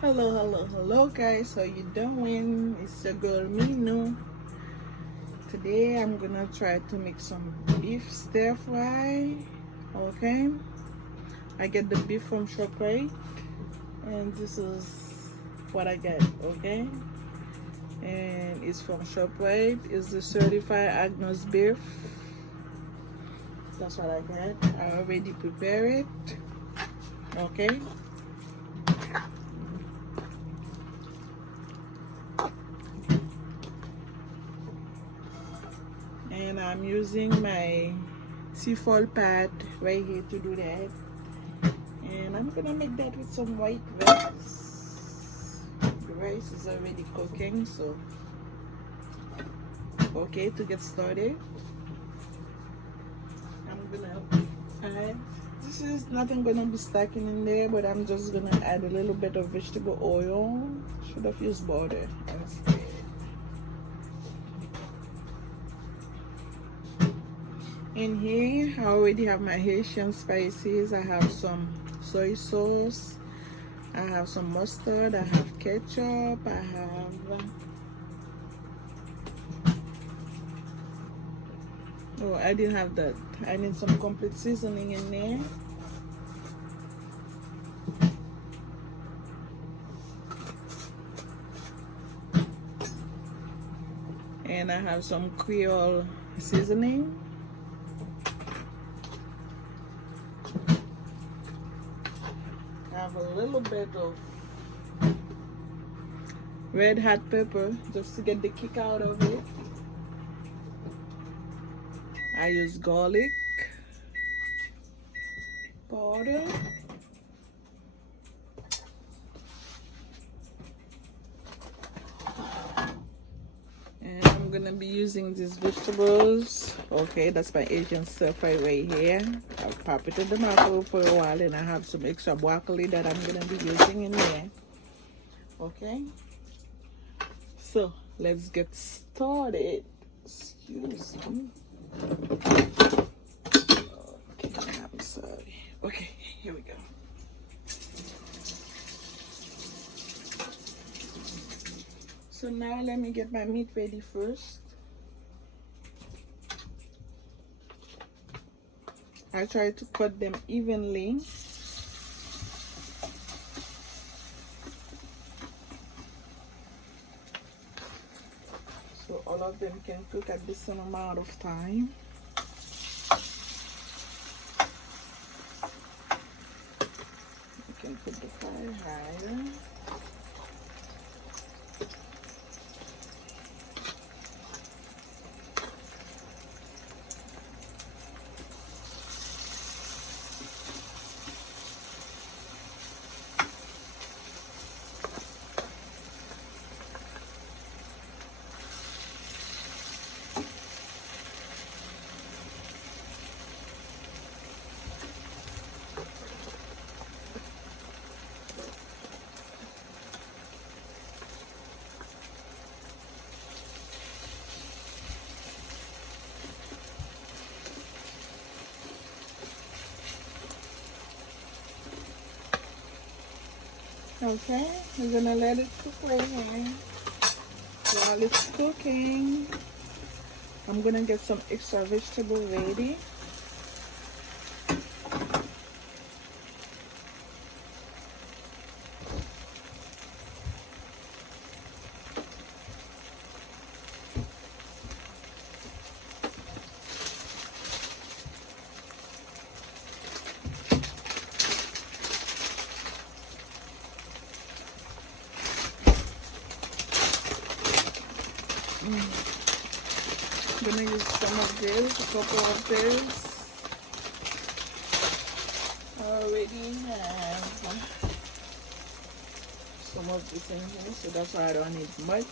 Hello guys, how you doing? It's your girl Mino. Today I'm gonna try to make some beef stir fry. Okay, I get the beef from ShopRite and this is what I get. Okay, and it's from ShopRite. It's the certified Agnos beef. That's what I got. I already prepared it. Okay, and I'm using my Tefal pad right here to do that. And I'm gonna make that with some white rice. The rice is already cooking, so okay, to get started, I'm gonna add, this is nothing gonna be stacking in there, but I'm just gonna add a little bit of vegetable oil. Should have used butter instead. In here I already have my Haitian spices. I have some soy sauce, I have some mustard, I have ketchup, I have, oh, I didn't have that. I need some complete seasoning in there. And I have some Creole seasoning. I have a little bit of red hot pepper just to get the kick out of it. I use garlic powder. And I'm gonna be using these vegetables. Okay, that's my Asian stir fry right here. I'll pop it in the microwave for a while, and I have some extra broccoli that I'm gonna be using in there. Okay, so let's get started. Excuse me. Okay, I'm sorry. Okay, here we go. So now let me get my meat ready first. I try to cut them evenly. So all of them can cook at the same amount of time. You can put the fire higher. Okay, we're gonna let it cook right here. While it's cooking, I'm gonna get some extra vegetable ready. I'm gonna use some of this, a couple of this. I already have some of this in here, so that's why I don't need much.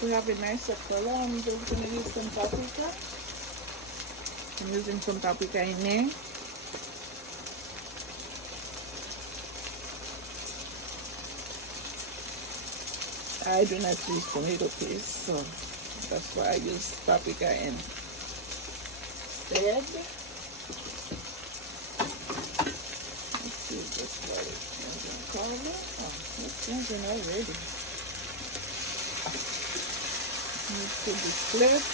to have a nicer color, I'm just going to use some paprika. I'm using some paprika in there. I do not use tomato paste, so that's why I use paprika instead. Let's see just what it's changing color. Oh, it's changing already. Move to the flip.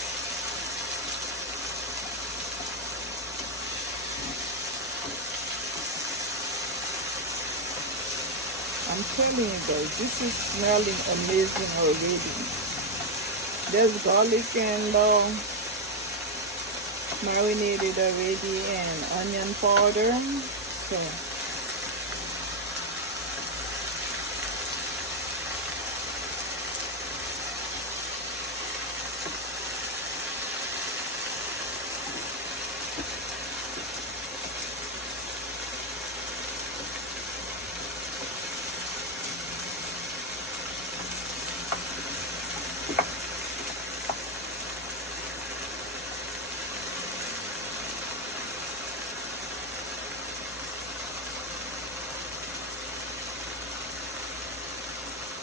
I'm telling you guys, this is smelling amazing already. There's garlic and marinated already and onion powder. So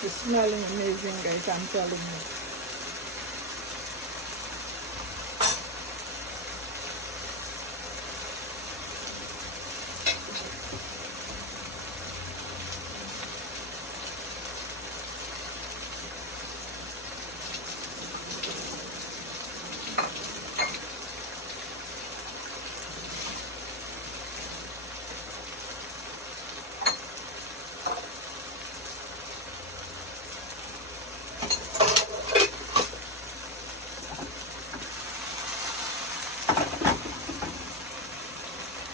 it's smelling amazing, guys, I'm telling you.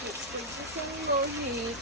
Let's put this on low heat.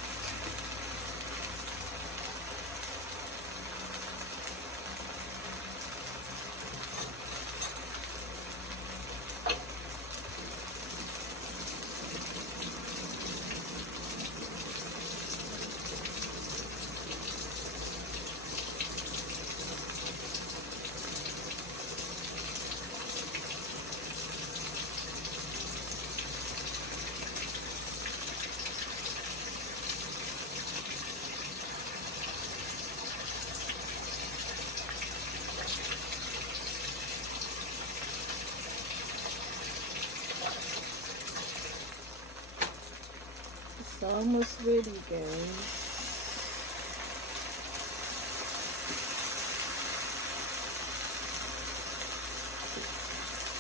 It's almost ready, guys.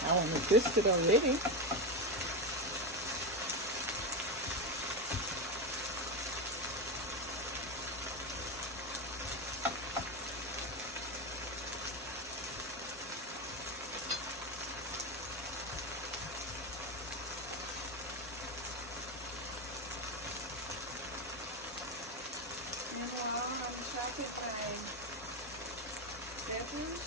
I want to twist it already. I'm chopping my peppers.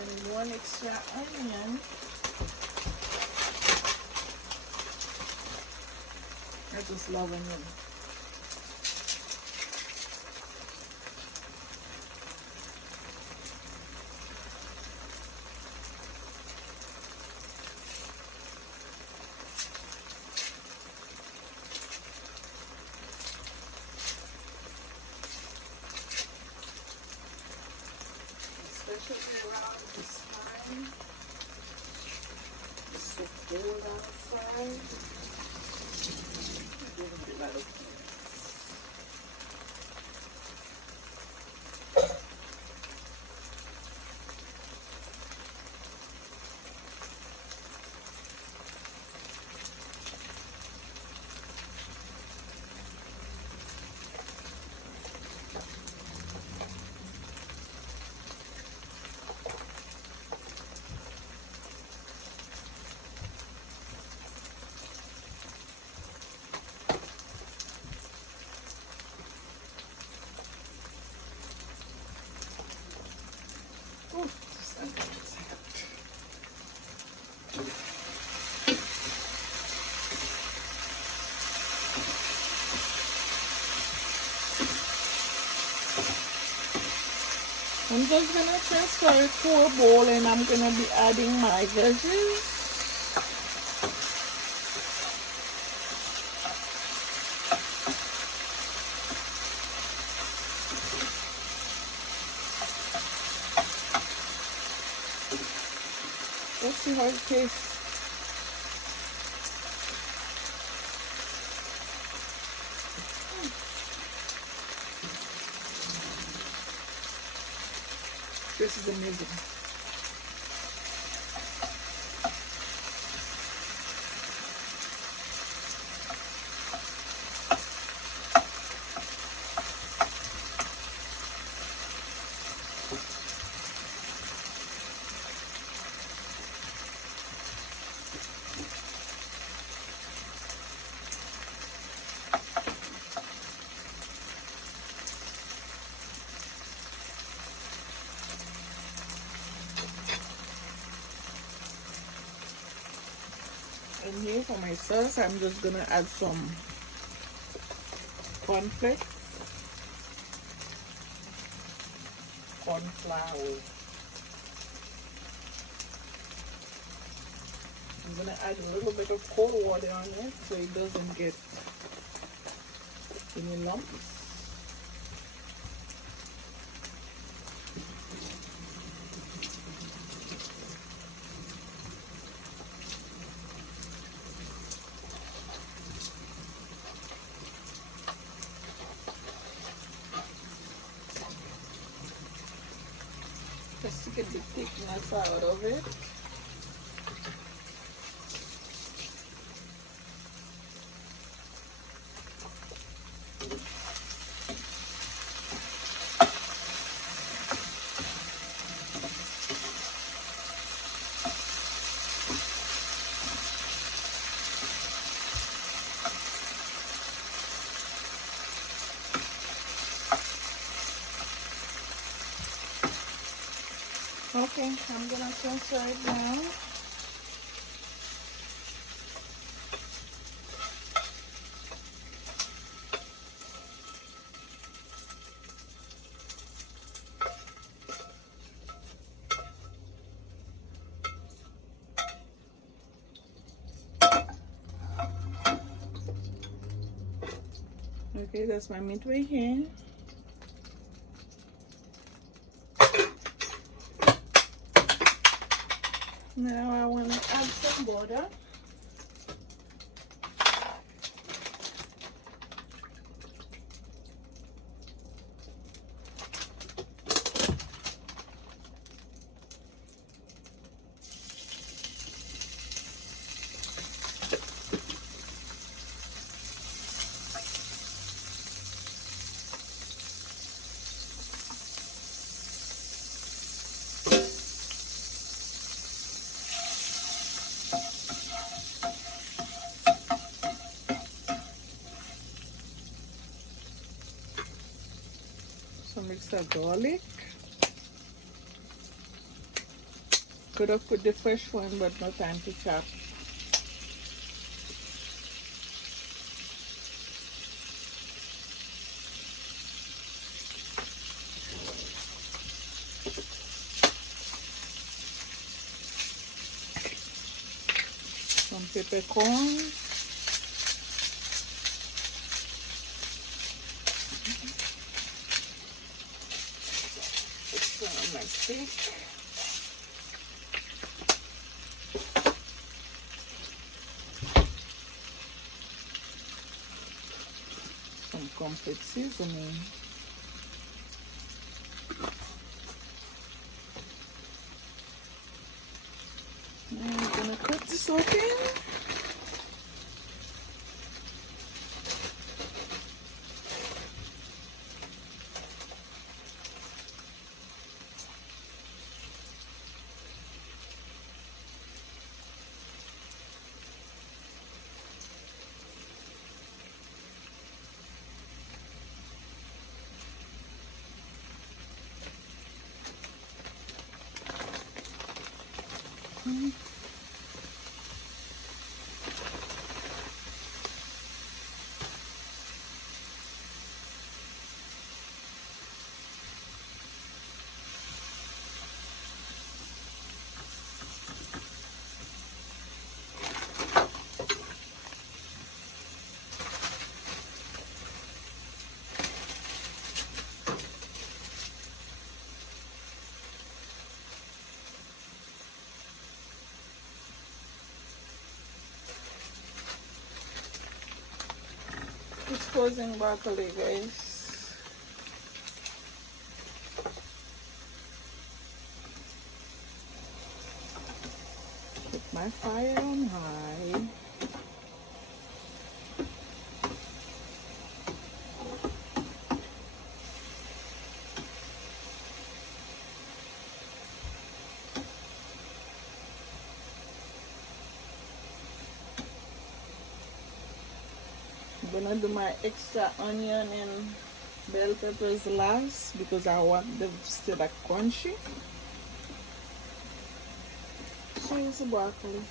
And one extra onion. I just love onion. Especially around this time. It's so cold outside. A little bit out of I'm just gonna transfer it to a bowl and I'm gonna be adding my veggies. Let's see how it tastes. This is amazing. And here for my sauce, I'm just gonna add some cornflakes, corn flour. I'm gonna add a little bit of cold water on it so it doesn't get any lumps. Just to get the thickness out of it. Okay, I'm gonna transfer it now. Okay, that's my meat right here. Now I want to add some butter. Some extra garlic. Could have put the fresh one, but no time to chop. Some peppercorn. Put some on my steak. Some complete seasoning. Now I'm gonna cut this open. frozen broccoli, guys. Keep my fire on high. I'm gonna do my extra onion and bell peppers last because I want them to stay like crunchy. So here's the broccoli.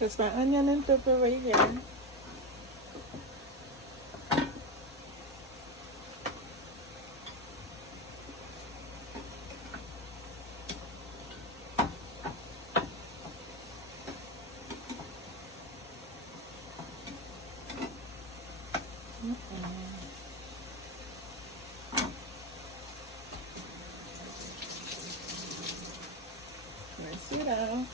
Just my onion and pepper right here. Rinse it out.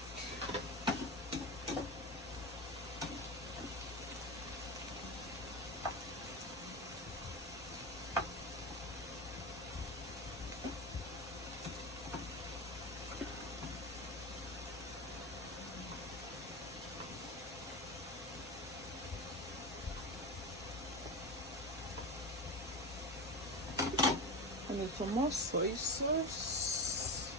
I need some more soy sauce.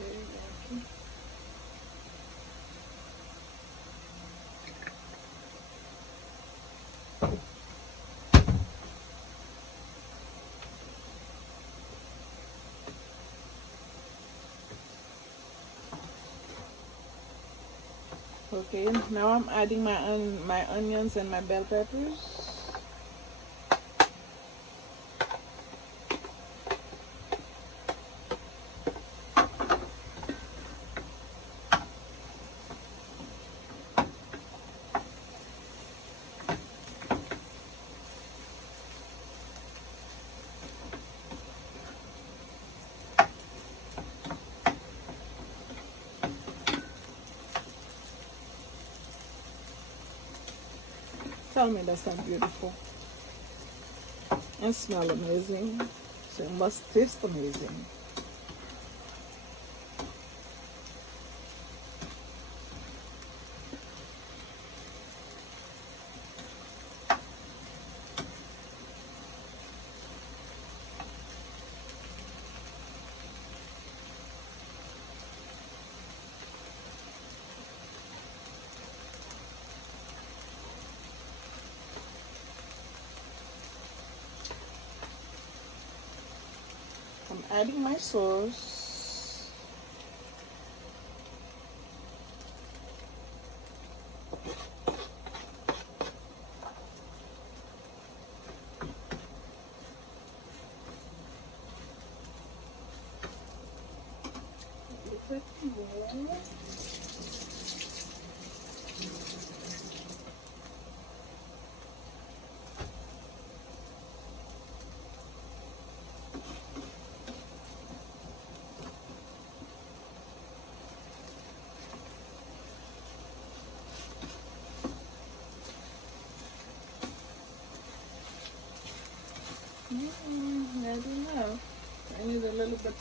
Okay. Okay, now I'm adding my onions and my bell peppers. Tell me that's not beautiful. And smell amazing. So it must taste amazing. I'm adding my sauce. A little bit more.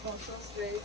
Concentrate.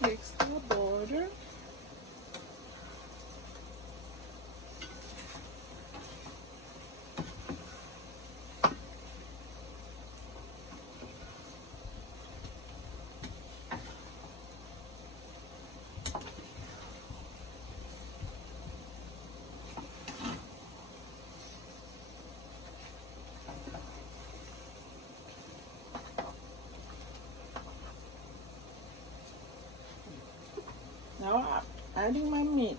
Extra border. Now I'm adding my meat.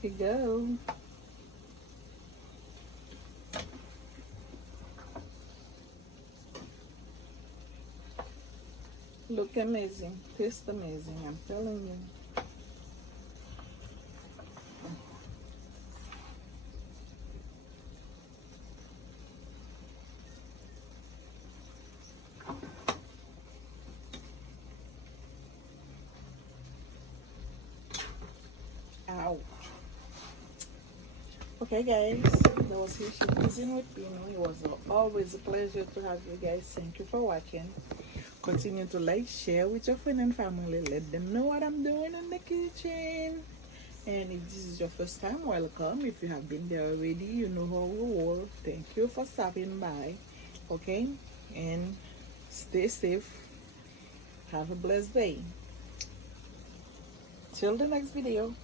Here we go. Look amazing. Taste amazing. I'm telling you. Ouch. Okay, guys, that was Hishi Cuisine with Pino. It was always a pleasure to have you guys. Thank you for watching. Continue to like, share with your friend and family. Let them know what I'm doing in the kitchen. And if this is your first time, welcome. If you have been there already, you know how we roll. Thank you for stopping by. Okay? And stay safe. Have a blessed day. Till the next video.